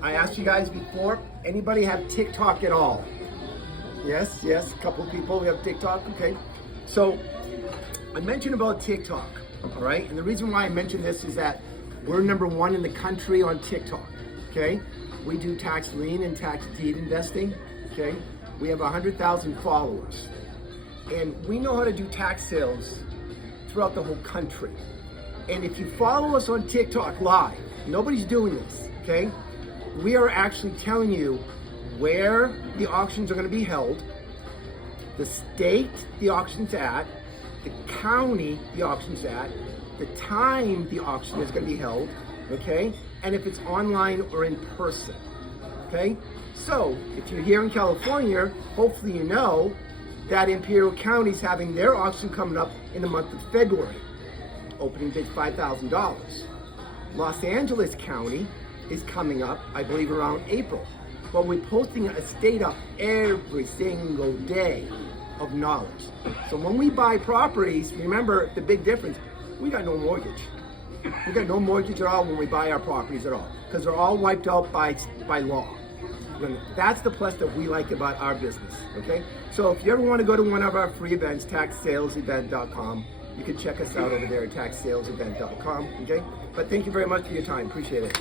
I asked you guys before, anybody have TikTok at all? Yes, a couple of people, we have TikTok, okay. So, I mentioned about TikTok, all right? And the reason why I mentioned this is that we're #1 in the country on TikTok, okay? We do tax lien and tax deed investing, okay? We have 100,000 followers. And we know how to do tax sales throughout the whole country. And if you follow us on TikTok live, nobody's doing this, okay? We are actually telling you where the auctions are going to be held, the state the auction's at, the county the auction's at, the time the auction is going to be held, okay? And if it's online or in person, okay? So, if you're here in California, hopefully you know that Imperial County is having their auction coming up in the month of February. Opening bid $5,000. Los Angeles County is coming up, I believe, around April. But we're posting a state up every single day of knowledge. So when we buy properties, remember the big difference, we got no mortgage. We got no mortgage at all when we buy our properties at all, because they're all wiped out by law. That's the plus that we like about our business, okay? So if you ever want to go to one of our free events, taxsalesevent.com, you can check us out over there at taxsalesevent.com, okay? But thank you very much for your time. Appreciate it.